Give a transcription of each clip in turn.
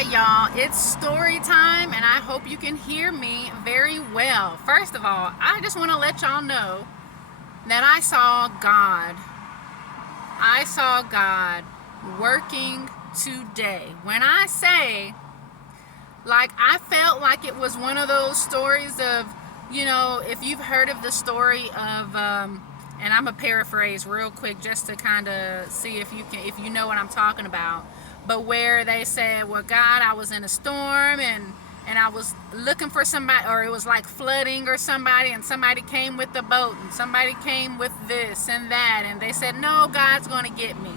right, y'all, it's story time, and I hope you can hear me very well. First of all, I just want to let y'all know that I saw God. I saw God working today. When I say, I felt like it was one of those stories of, if you've heard of the story of, and I'm gonna paraphrase real quick just to kind of see if you know what I'm talking about. But where they said, well, God, I was in a storm and I was looking for somebody, or it was like flooding or somebody, and somebody came with the boat and somebody came with this and that, and they said, no, God's going to get me.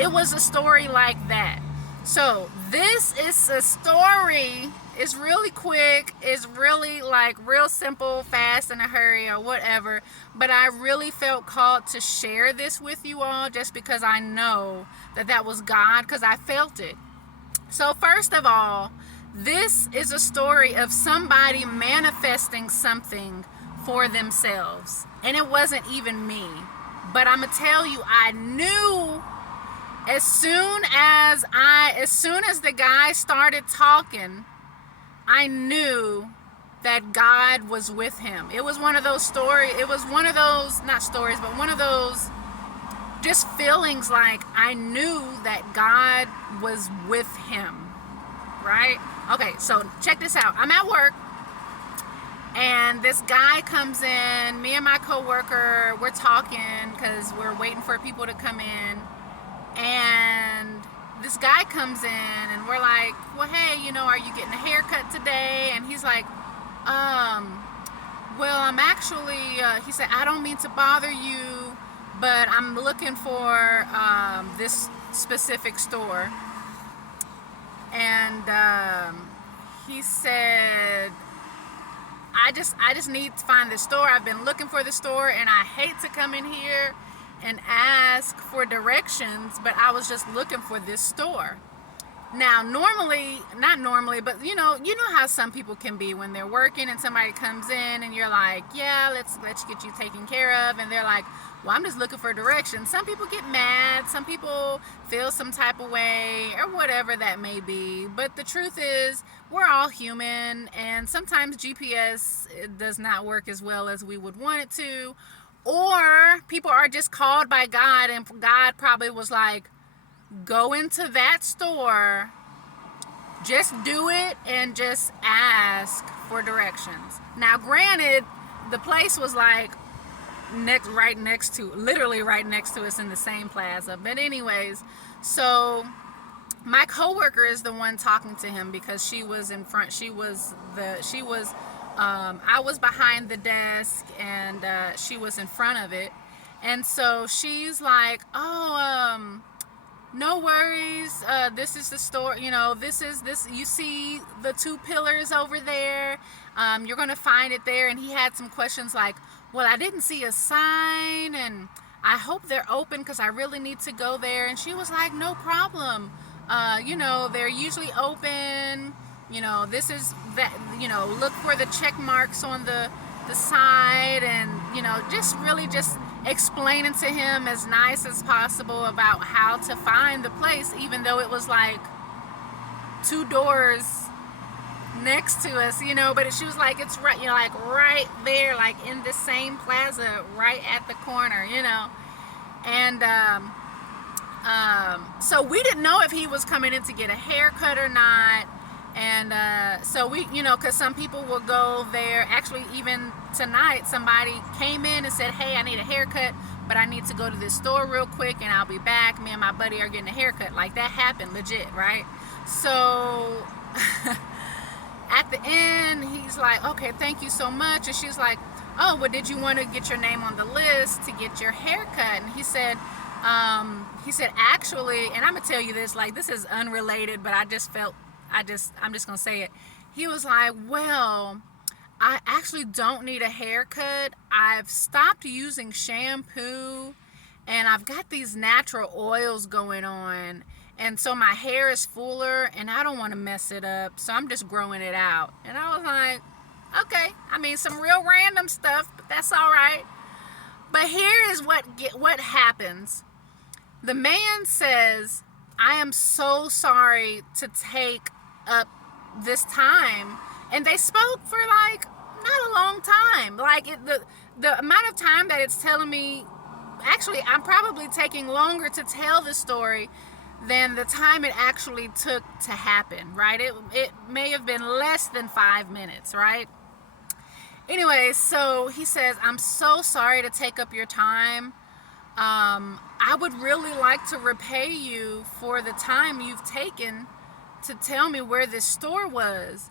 It was a story like that. So this is a story. It's really quick. It's really real simple, fast, in a hurry or whatever. But I really felt called to share this with you all just because I know that was God, because I felt it. So first of all, this is a story of somebody manifesting something for themselves. And it wasn't even me. But I'm going to tell you, I knew as soon as the guy started talking, I knew that God was with him. It was one of those stories. It was one of those, not stories, but one of those just feelings like I knew that God was with him, right? Okay, so check this out. I'm at work, and this guy comes in. Me and my coworker, we're talking because we're waiting for people to come in. And this guy comes in, and we're like, well, hey, are you getting a haircut today? And he's like, well, I'm actually, he said, I don't mean to bother you, but I'm looking for this specific store. And he said, I just need to find this store. I've been looking for the store, and I hate to come in here and ask for directions, but I was just looking for this store. Now, not normally, but you know how some people can be when they're working and somebody comes in and you're like, yeah, let's get you taken care of, and they're like, well, I'm just looking for directions. Some people get mad, some people feel some type of way, or whatever that may be. But the truth is, we're all human, and sometimes GPS does not work as well as we would want it to. Or people are just called by God, and God probably was like, go into that store, just do it, and just ask for directions. Now, granted, the place was literally right next to us in the same plaza. But anyways, so my coworker is the one talking to him because she was in front. I was behind the desk, and she was in front of it. And so she's like, oh, no worries. This is the store. This. You see the two pillars over there. You're going to find it there. And he had some questions like, well, I didn't see a sign, and I hope they're open because I really need to go there. And she was like, no problem. They're usually open. This is that, look for the check marks on the side, and, just really just explaining to him as nice as possible about how to find the place, even though it was like two doors next to us, but she was like, it's right, right there, in the same plaza, right at the corner, and, so we didn't know if he was coming in to get a haircut or not. And so we, because some people will go there. Actually, even tonight, somebody came in and said, hey, I need a haircut, but I need to go to this store real quick, and I'll be back. Me and my buddy are getting a haircut. That happened, legit, right? So at the end, he's like, okay, thank you so much. And she's like, oh, well, did you want to get your name on the list to get your haircut? And he said, actually, and I'm going to tell you this, this is unrelated, but I'm just going to say it. He was like, well, I actually don't need a haircut. I've stopped using shampoo, and I've got these natural oils going on. And so my hair is fuller, and I don't want to mess it up. So I'm just growing it out. And I was like, okay. I mean, some real random stuff, but that's all right. But here is what happens. The man says, I am so sorry to take up this time, and they spoke for like not a long time. Like the amount of time that it's telling me, actually I'm probably taking longer to tell the story than the time it actually took to happen, right? It may have been less than 5 minutes, right? Anyway, so he says, I'm so sorry to take up your time. I would really like to repay you for the time you've taken to tell me where this store was.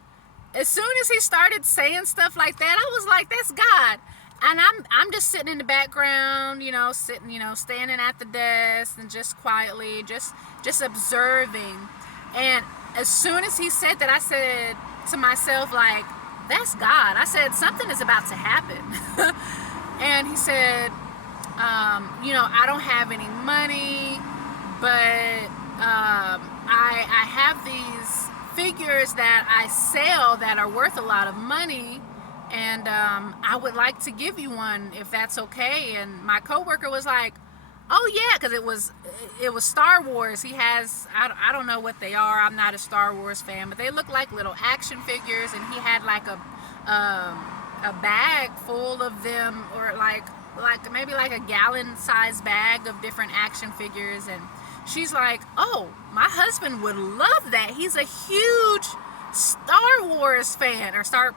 As soon as he started saying stuff like that, I was like, that's God. And I'm just sitting in the background, standing at the desk and just quietly, just observing. And as soon as he said that, I said to myself, like, that's God. I said, something is about to happen. And he said, I don't have any money, but I have these figures that I sell that are worth a lot of money, and I would like to give you one if that's okay. And my coworker was like, oh yeah, because it was Star Wars. He has, I don't know what they are. I'm not a Star Wars fan, but they look like little action figures, and he had like a bag full of them, or like maybe like a gallon size bag of different action figures. And she's like, oh, my husband would love that. He's a huge Star Wars fan, or Star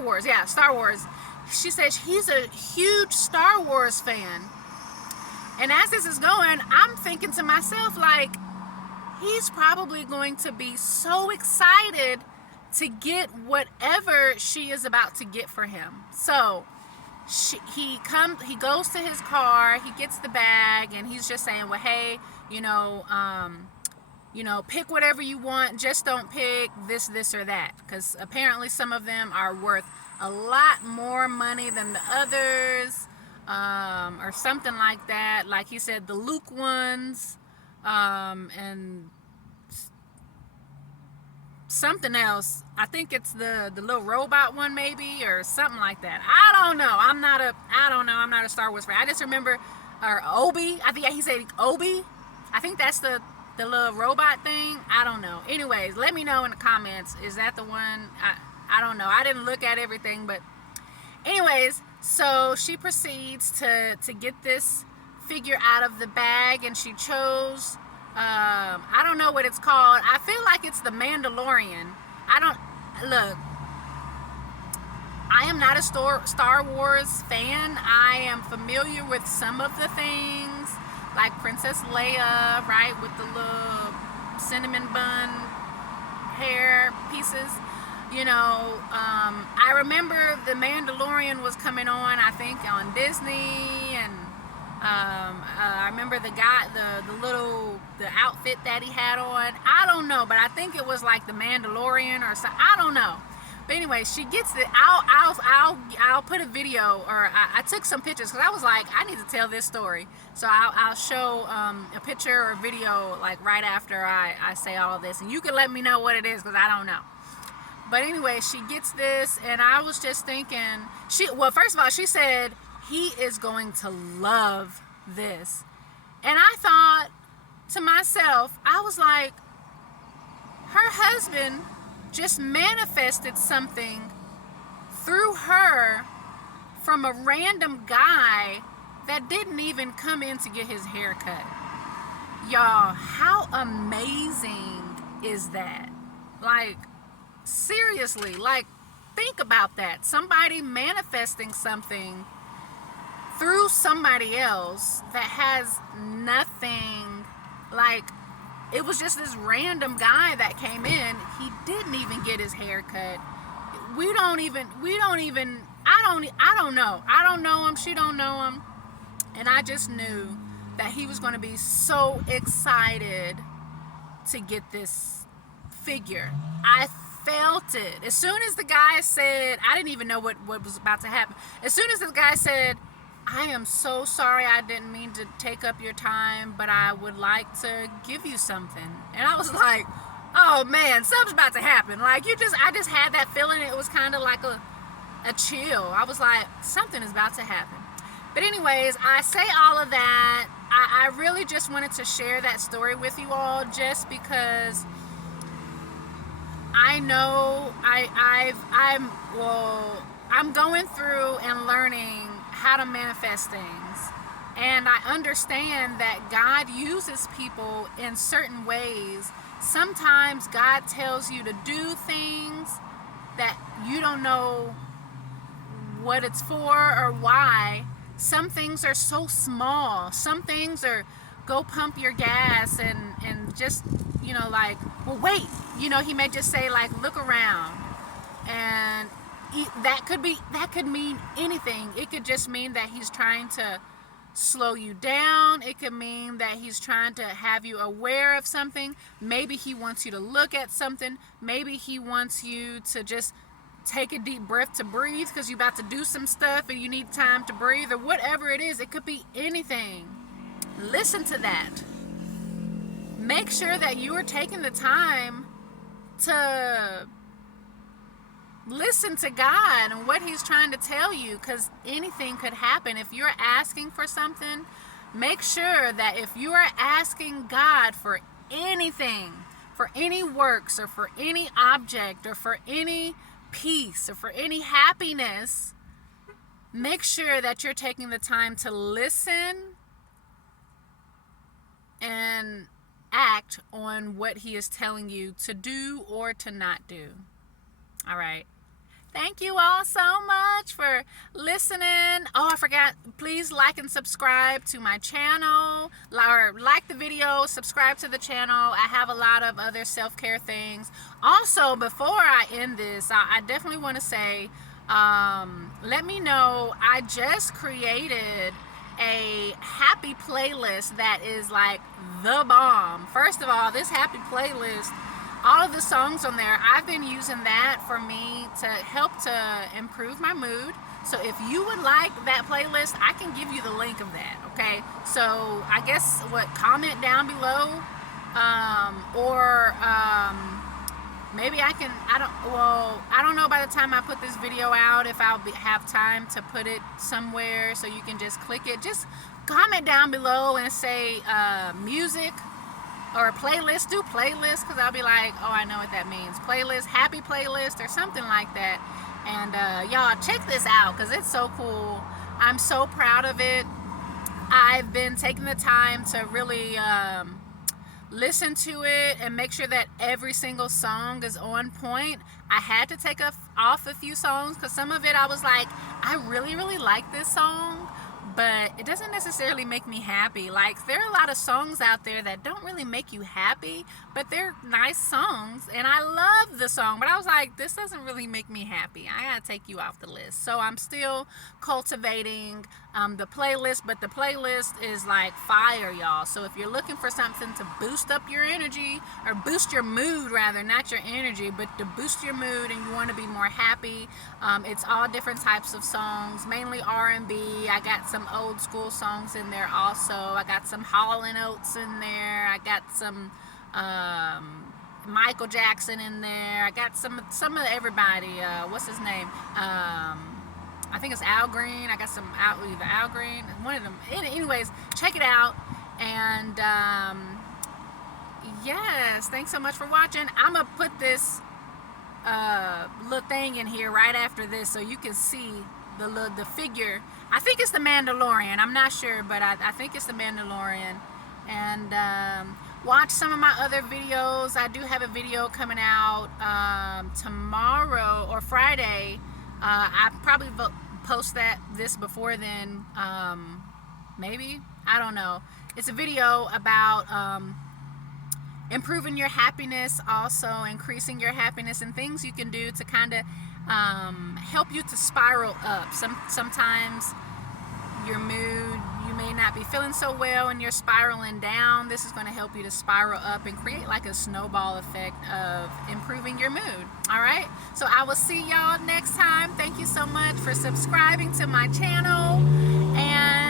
Wars, yeah, Star Wars. She says he's a huge Star Wars fan. And as this is going, I'm thinking to myself, like, he's probably going to be so excited to get whatever she is about to get for him. So he goes to his car, he gets the bag, and he's just saying, well, hey, pick whatever you want, just don't pick this or that, because apparently some of them are worth a lot more money than the others, or something like that. Like he said, the Luke ones, and something else. I think it's the little robot one, maybe, or something like that. I don't know. I'm not a Star Wars fan. I just remember, or Obi. I think he said Obi. I think that's the little robot thing. I don't know. Anyways, let me know in the comments. Is that the one? I don't know. I didn't look at everything, but anyways, so she proceeds to get this figure out of the bag, and she chose, I don't know what it's called. I feel like it's the Mandalorian. I am not a Star Wars fan. I am familiar with some of the things, like Princess Leia, right, with the little cinnamon bun hair pieces. I remember the Mandalorian was coming on, I think, on Disney, and I remember the guy, the outfit that he had on. I don't know, but I think it was like the Mandalorian or something. I don't know. But anyway, she gets it. I'll put a video, or I took some pictures, because I was like, I need to tell this story. So I'll show a picture or video like right after I say all this, and you can let me know what it is, because I don't know. But anyway, she gets this, and I was just thinking, first of all, she said, he is going to love this. And I thought to myself, I was like, her husband just manifested something through her from a random guy that didn't even come in to get his hair cut. Y'all, how amazing is that? Like, seriously, like, think about that. Somebody manifesting something through somebody else that has nothing, like, it was just this random guy that came in. He didn't even get his hair cut. I don't know. I don't know him. She don't know him. And I just knew that he was going to be so excited to get this figure. I felt it. As soon as the guy said, I didn't even know what was about to happen. As soon as the guy said, I am so sorry, I didn't mean to take up your time, but I would like to give you something. And I was like, oh man, something's about to happen. Like, I just had that feeling. It was kind of like a chill. I was like, something is about to happen. But anyways, I say all of that. I really just wanted to share that story with you all, just because I know I'm going through and learning how to manifest things. And I understand that God uses people in certain ways. Sometimes God tells you to do things that you don't know what it's for or why. Some things are so small. Some things are go pump your gas and just, like, well, wait. He may just say, like, look around. And that could mean anything. It could just mean that he's trying to slow you down. It could mean that he's trying to have you aware of something. Maybe he wants you to look at something. Maybe he wants you to just take a deep breath to breathe because you're about to do some stuff and you need time to breathe, or whatever it is. It could be anything. Listen to that. Make sure that you are taking the time to listen to God and what he's trying to tell you, because anything could happen. If you're asking for something, make sure that if you are asking God for anything, for any works or for any object or for any peace or for any happiness, make sure that you're taking the time to listen and act on what he is telling you to do or to not do. All right. Thank you all so much for listening. Oh, I forgot. Please like and subscribe to my channel. Or like the video, subscribe to the channel. I have a lot of other self-care things. Also, before I end this, I definitely want to say, let me know. I just created a happy playlist that is like the bomb. First of all, this happy playlist, all of the songs on there, I've been using that for me to help to improve my mood. So if you would like that playlist, I can give you the link of that, okay? So I guess, comment down below, or maybe I can, I don't know by the time I put this video out if I'll have time to put it somewhere so you can just click it. Just comment down below and say music or a playlist. Do playlist, because I'll be like, oh, I know what that means. Playlist, happy playlist, or something like that. And y'all, check this out, because it's so cool. I'm so proud of it. I've been taking the time to really listen to it and make sure that every single song is on point. I had to take off a few songs because some of it I was like, I really, really like this song, but it doesn't necessarily make me happy. Like, there are a lot of songs out there that don't really make you happy, but they're nice songs, and I love the song, but I was like, this doesn't really make me happy. I gotta take you off the list. So I'm still cultivating the playlist, but the playlist is like fire, y'all. So if you're looking for something to boost up your energy, or boost your mood rather, not your energy, but to boost your mood, and you want to be more happy, it's all different types of songs, mainly R&B. I got some old school songs in there also. I got some Hall & Oates in there. I got some Michael Jackson in there. I got some of everybody. What's his name? I think it's Al Green. I got some either Al Green, one of them. Anyways, check it out. And yes, thanks so much for watching. I'm gonna put this little thing in here right after this so you can see the figure. I think it's the Mandalorian. I'm not sure, but I think it's the Mandalorian. And watch some of my other videos. I do have a video coming out tomorrow or Friday. I probably post this before then, maybe, I don't know. It's a video about improving your happiness, also increasing your happiness, and things you can do to kind of help you to spiral up. Sometimes your mood, you may not be feeling so well and you're spiraling down. This is going to help you to spiral up and create like a snowball effect of improving your mood. All right, so I will see y'all next time. Thank you so much for subscribing to my channel, and